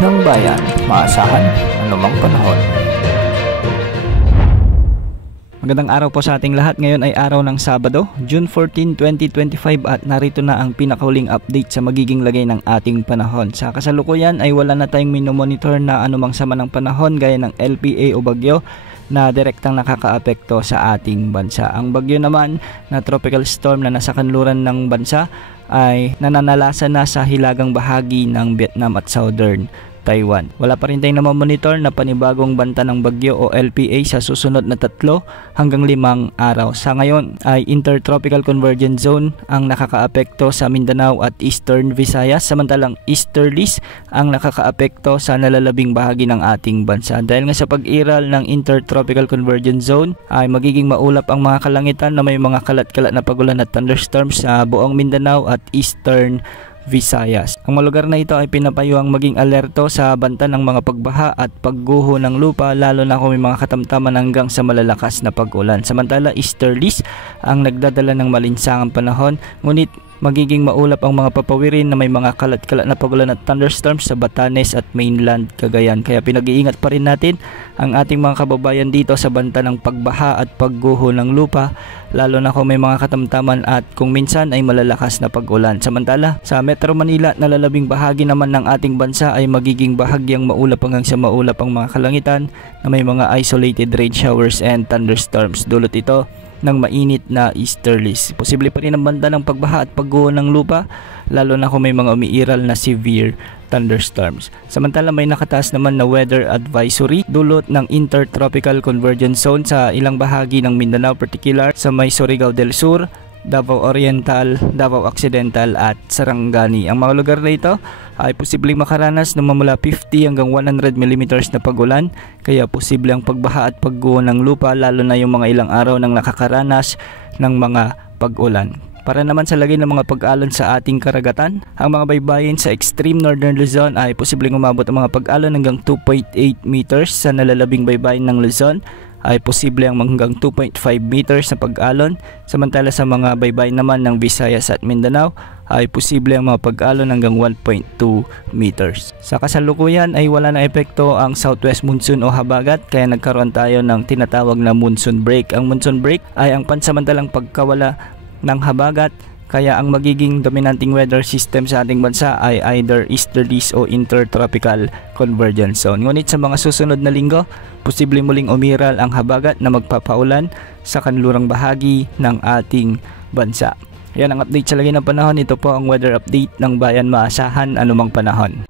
ng bayan, maasahan anumang panahon. Magandang araw po sa ating lahat. Ngayon ay araw ng Sabado, June 14, 2025 at narito na ang pinakahuling update sa magiging lagay ng ating panahon. Sa kasalukuyan ay wala na tayong minomonitor na anumang sama ng panahon gaya ng LPA o bagyo na direktang nakakaapekto sa ating bansa. Ang bagyo naman na tropical storm na nasa kanluran ng bansa ay nananalasa na sa hilagang bahagi ng Vietnam at Southern Taiwan. Wala pa rin tayong namamonitor na panibagong banta ng bagyo o LPA sa susunod na 3 hanggang 5 araw. Sa ngayon ay Intertropical Convergence Zone ang nakakaapekto sa Mindanao at Eastern Visayas, samantalang Easterlies ang nakakaapekto sa nalalabing bahagi ng ating bansa. Dahil nga sa pag-iral ng Intertropical Convergence Zone ay magiging maulap ang mga kalangitan na may mga kalat-kalat na pagulan at thunderstorms sa buong Mindanao at Eastern Visayas. Ang mga lugar na ito ay pinapayuhang maging alerto sa banta ng mga pagbaha at pagguho ng lupa, lalo na kung may mga katamtaman hanggang sa malalakas na pag-ulan. Samantala, Easterlies ang nagdadala ng malinsangang panahon, ngunit magiging maulap ang mga papawirin na may mga kalat-kalat na pagulan at thunderstorms sa Batanes at mainland Cagayan. Kaya pinag-iingat pa rin natin ang ating mga kababayan dito sa banta ng pagbaha at pagguho ng lupa, lalo na kung may mga katamtaman at kung minsan ay malalakas na pag-ulan. Samantala, sa Metro Manila, nalalabing bahagi naman ng ating bansa ay magiging bahagyang maulap hanggang sa maulap ang mga kalangitan na may mga isolated rain showers and thunderstorms. Dulot ito ng mainit na easterlies. Posible pa rin ang banta ng pagbaha at pagguho ng lupa, lalo na kung may mga umiiral na severe thunderstorms. Samantala, may nakataas naman na weather advisory dulot ng Intertropical Convergence Zone sa ilang bahagi ng Mindanao, particular sa may Surigao del Sur, Davao Oriental, Davao Occidental at Sarangani. Ang mga lugar na ito ay posibleng makaranas ng mamula 50 hanggang 100 mm na pagulan, kaya posible ang pagbaha at pagguho ng lupa, lalo na yung mga ilang araw nang nakakaranas ng mga pag-ulan. Para naman sa lagay ng mga pag-alon sa ating karagatan, ang mga baybayin sa extreme northern Luzon ay posibleng umabot ang mga pag-alon hanggang 2.8 meters. Sa nalalabing baybayin ng Luzon ay posible ang hanggang 2.5 meters na pag-alon. Samantala sa mga baybayin naman ng Visayas at Mindanao ay posible ang mga pag-alon hanggang 1.2 meters. Sa kasalukuyan ay wala na epekto ang southwest monsoon o habagat, kaya nagkaroon tayo ng tinatawag na monsoon break. Ang monsoon break ay ang pansamantalang pagkawala ng habagat, kaya ang magiging dominanting weather system sa ating bansa ay either easterlies o intertropical convergence zone. Ngunit sa mga susunod na linggo, posibleng muling umiral ang habagat na magpapaulan sa kanlurang bahagi ng ating bansa. Yan ang update sa lagay ng panahon. Ito po ang weather update ng bayan, maasahan anumang panahon.